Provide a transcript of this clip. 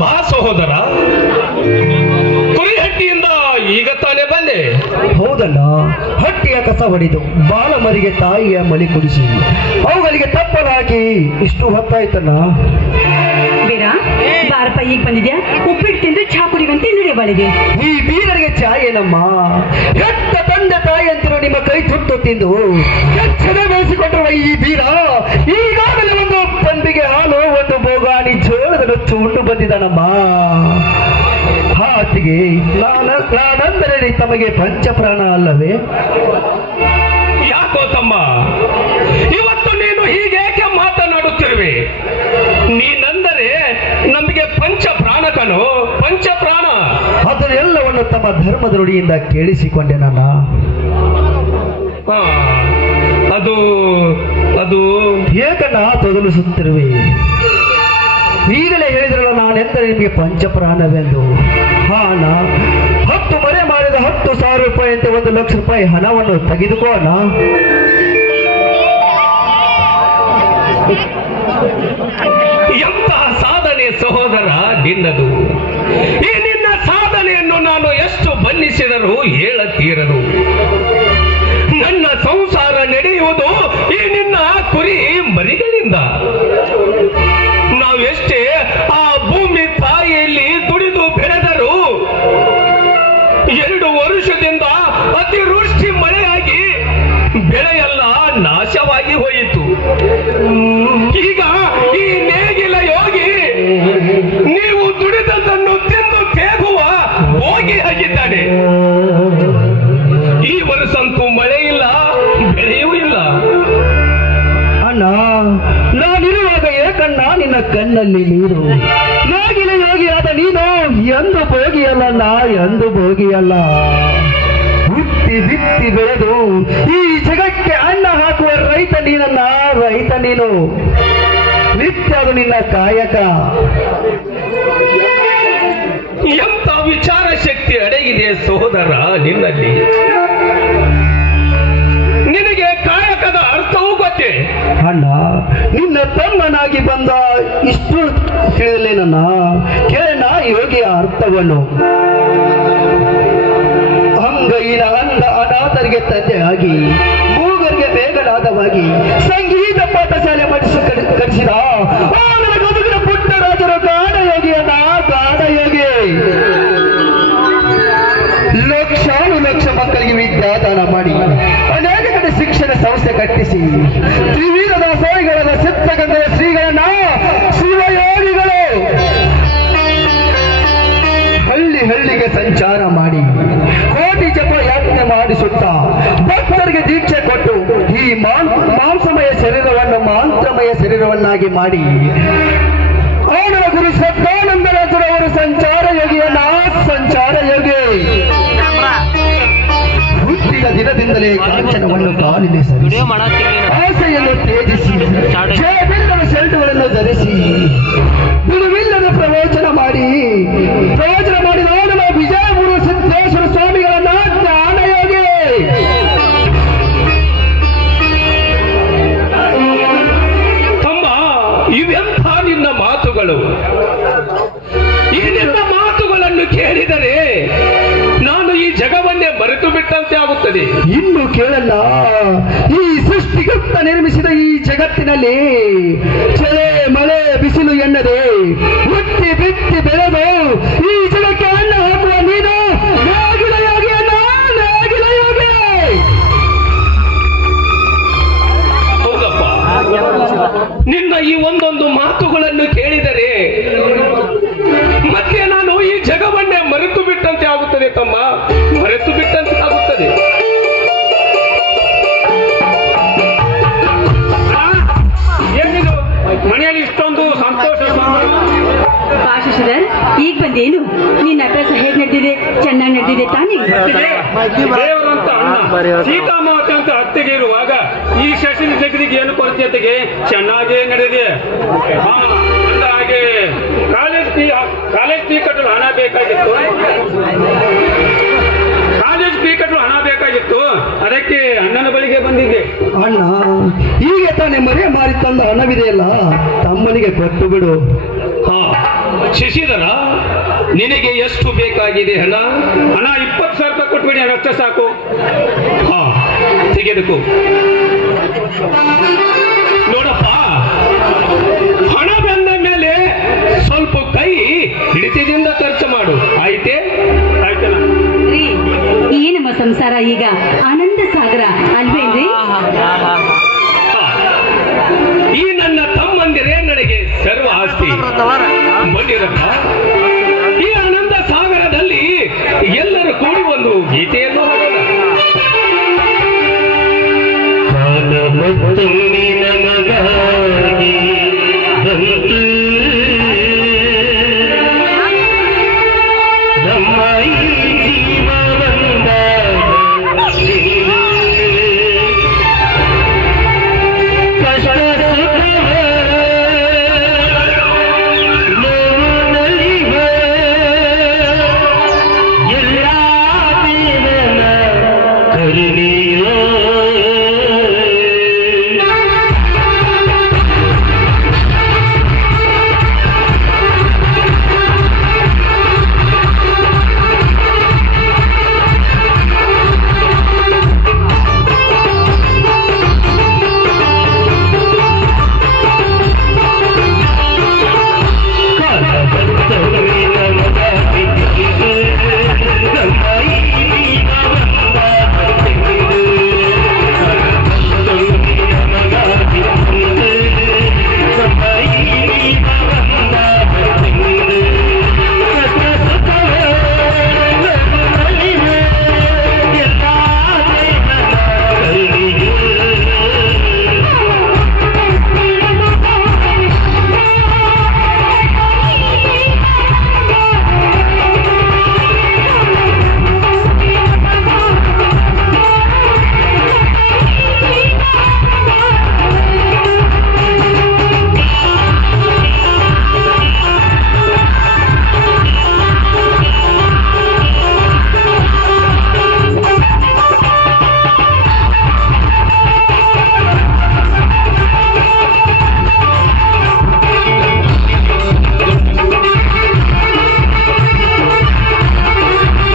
ಬಾ ಸಹೋದರ. ಕುರಿಹಟ್ಟಿಯಿಂದ ಈಗ ತಾನೇ ಬಂದೆ ಹೌದಣ್ಣ ಹಟ್ಟಿಯ ಕಸ ಹೊಡೆದು ಬಾಲಮರಿಗೆ ತಾಯಿಯ ಮಳಿ ಕುಡಿಸಿ ಅವುಗಳಿಗೆ ತಪ್ಪಲಾಗಿ ಹಾಕಿ ಇಷ್ಟು ಹೊತ್ತಾಯ್ತಣ್ಣ? ಬೇಡ ಬಾರಪ್ಪ ಈಗ ಬಂದಿದ್ಯಾ? ಉಪ್ಪಿಟ್ಟು ತಿಂದು ಚಾ ಕುಡಿವಂತೆ ನಡೆಯ ಬಾಳಿಗೆ ಈ ಬೀರರಿಗೆ ಚಾಯೇನಮ್ಮ ಹೆತ್ತ ತಂದೆ ತಾಯಿ ಅಂತಿರೋ ನಿಮ್ಮ ಕೈ ತುಟ್ಟು ತಿಂದು ಬೆಳೆಸಿಕೊಂಡಿರುವ ಈ ಬೀರ ಈಗಾಗಲೇ ಒಂದು ಪಂಬಿಗೆ ಹಾಲು ಬೋಗಾಣಿ ಜೋಳದ ನುಚ್ಚು ಬಂದಿದ್ದಾನಮ್ಮ ಹಾತಿಗೆ ನಾನ ನಾನಂದರೆ ತಮಗೆ ಪಂಚಪ್ರಾಣ ಅಲ್ಲವೇ? ಯಾಕೋ ತಮ್ಮ ಇವತ್ತು ನೀನು ಹೀಗೇಕೆ ಮಾತನಾಡುತ್ತಿರುವೆ? ನೀನಂದರೆ ನಮಗೆ ಪಂಚ ಪ್ರಾಣ ಕಣೋ ಪಂಚ ಪ್ರಾಣ ಅದನ್ನೆಲ್ಲವನ್ನು ತಮ್ಮ ಧರ್ಮದ ನುಡಿಯಿಂದ ಕೇಳಿಸಿಕೊಂಡೆ ನನ್ನ. ಅದು ಅದು. ಏಕನ್ನ ತೊದಲಿಸುತ್ತಿರುವೆ? ಈಗಲೇ ಹೇಳಿದ್ರಲ್ಲ ನಾನೆಂದರೆ ನಿಮಗೆ ಪಂಚಪ್ರಾಣವೆಂದು? ಹಾನ ಹತ್ತು ಮನೆ ಮಾಡಿದ ಹತ್ತು ಸಾವಿರ ರೂಪಾಯಿ ಅಂತ ಒಂದು ಲಕ್ಷ ರೂಪಾಯಿ ಹಣವನ್ನು ತೆಗೆದುಕೋಣ ಎಂತಹ ಸಾಧನೆ ಸಹೋದರ ನಿನ್ನದು? ಈ ನಿನ್ನ ಸಾಧನೆಯನ್ನು ನಾನು ಎಷ್ಟು ಬನ್ನಿಸಿದರೂ ಹೇಳತೀರದು? ನಾಶವಾಗಿ ಹೋಯಿತು. ಈಗ ಈ ನೇಗಿಲ ಯೋಗಿ, ನೀವು ದುಡಿದದನ್ನು ತಿಂದು ತೇಗುವ ಹೋಗಿ ಹಾಕಿದ್ದಾನೆ ಈ ವರ್ಷಂತೂ ಮಳೆ ಇಲ್ಲ, ಬೆಳೆಯೂ ಇಲ್ಲ. ಅಣ್ಣ, ನಾನಿರುವಾಗ ಏಕಣ್ಣ ನಿನ್ನ ಕಣ್ಣಲ್ಲಿ ನೀರು. ನೇಗಿಲ ಯೋಗಿ ಆದ ನೀನು ಎಂದು ಭೋಗಿಯಲ್ಲ ಎಂದು ಭೋಗಿಯಲ್ಲ. ಬಿತ್ತಿ ಬಿತ್ತಿ ಬೆಳೆದು ಈ ರೈತ ನೀನನ್ನ ರೈತ ನೀನು. ನಿತ್ಯ ಅದು ನಿನ್ನ ಕಾಯಕ. ಎಂತ ವಿಚಾರ ಶಕ್ತಿ ಅಡಗಿದೆ ಸಹೋದರ ನಿನ್ನಲ್ಲಿ? ನಿನಗೆ ಕಾಯಕದ ಅರ್ಥವೂ ಗೊತ್ತೇ? ಅಣ್ಣ ನಿನ್ನ ತಮ್ಮನಾಗಿ ಬಂದ ಇಷ್ಟು ತಿಳಿಯಲೇನನ್ನ ಕೇಳಣ ಯೋಗಿಯ ಅರ್ಥವನ್ನು. ಅಂಗೈನ ಅಂದ ಅನಾಥರಿಗೆ ತಂದೆಯಾಗಿ ಮೂಗರಿಗೆ ಬೇಗನಾದವಾಗಿ ಸಂಗೀತ ಪಾಠಶಾಲೆ ಮಾಡಿಸಿ ಅವನ ಬದುಕಿನ ಪುಟ್ಟ ರಾಜರು ಕಾಡಯೋಗಿಯನ್ನ ಕಾಡಯೋಗಿ ಲಕ್ಷಾನು ಲಕ್ಷ ಮಕ್ಕಳಿಗೆ ವಿದ್ಯಾದಾನ ಮಾಡಿ ಅನೇಕ ಕಡೆ ಶಿಕ್ಷಣ ಸಂಸ್ಥೆ ಕಟ್ಟಿಸಿ. ಮಾಂತ್ರಮಯ ಶರೀರವನ್ನಾಗಿ ಮಾಡಿ ಅವನ ಗುರು ಶ್ರದ್ಧಾನಂದರಾಜರವರು ಸಂಚಾರ ಯೋಗಿಯನ್ನ ಸಂಚಾರ ಯೋಗಿ. ಹುಟ್ಟಿದ ದಿನದಿಂದಲೇ ಕಾಂಚನವನ್ನು ಕಾಲಿಗೆ ಆಸೆಯನ್ನು ತೇಜಿಸಿ ಜಯವಿಲ್ಲದ ಶರ್ಟ್ಗಳನ್ನು ಧರಿಸಿ. ಬಿಡುವಿಲ್ಲದ ಪ್ರವಚನ ಮಾಡಿ. ಪ್ರವಚನ ಮಾಡಿದ ಆಗುತ್ತದೆ ಇನ್ನು ಕೇಳಲ್ಲ. ಈ ಸೃಷ್ಟಿಗುಪ್ತ ನಿರ್ಮಿಸಿದ ಈ ಜಗತ್ತಿನಲ್ಲಿ ಚಳೆ ಮಳೆ ಬಿಸಿಲು ಎನ್ನದೆ ಹುಟ್ಟಿ ಬಿತ್ತಿ ಬೆಳೆದು ಆಶೀಶ್ವರರ್ ಈಗ ಬಂದೇನು? ನಿನ್ನ ಅಭ್ಯಾಸ ಹೇಗ್ ನಡೆದಿದೆ? ಚೆನ್ನಾಗಿ ನಡೆದಿದೆ ತಾನೇ? ದೇವರಂತ ಅಣ್ಣ ಸೀತಾಮಾತೆ ಅಂತ ಅತ್ತೆಗೆ ಇರುವಾಗ ಈ ಶಶಿನ ಜಗದಿಗೆ ಏನು ಕೊರತೆಗೆ ಚೆನ್ನಾಗೇ ನಡೆದಿದೆ. ಹಾ, ಅಂದ ಹಾಗೆ ಕಾಲೇಜ್ ಫೀ ಕಾಲೇಜ್ ಫೀ ಕಟ್ಟಲು ಹಣ ಬೇಕಾಗಿತ್ತು. ಕಾಲೇಜ್ ಫೀ ಕಟ್ಟಲು ಹಣ ಬೇಕಾಗಿತ್ತು. ಅದಕ್ಕೆ ಅಣ್ಣನ ಬಳಿಗೆ ಬಂದಿದ್ದೆ. ಅಣ್ಣ ಹೀಗೆ ತಾನೇ ಮರೆ ಮಾರಿ ತಂದ ಹಣವಿದೆಯಲ್ಲ? ತಮ್ಮನಿಗೆ ಕೊಟ್ಟು ಬಿಡು. ಹಾ ಶಶಿಧರ ನಿನಗೆ ಎಷ್ಟು ಬೇಕಾಗಿದೆ ಹಣ? ಹಣ ಇಪ್ಪತ್ತು ಸಾವಿರ ರೂಪಾಯಿ ಕೊಟ್ಬಿಡಿ ಅಷ್ಟೇ ಸಾಕು. ಹಾ ತೆಗೆದುಕೋ. ನೋಡಪ್ಪ ಹಣ ಬಂದ ಮೇಲೆ ಸ್ವಲ್ಪ ಕೈ ಹಿಡಿತದಿಂದ ಖರ್ಚು ಮಾಡು. ಆಯ್ತೆ? ಆಯ್ತಲ್ಲ? ರೀ ಈ ನಮ್ಮ ಸಂಸಾರ ಈಗ? ಆನಂದ ಸಾಗರ ಅಲ್ವೇನ್ರಿ. ಈ ನನ್ನ ನನಗೆ ಸರ್ವ ಬಂದಿರಪ್ಪ ಈ ಆನಂದ ಸಾಗರದಲ್ಲಿ ಎಲ್ಲರೂ ಕೂಡಿ ಒಂದು ಗೀತೆಯನ್ನು ಹಾಡೋಣ.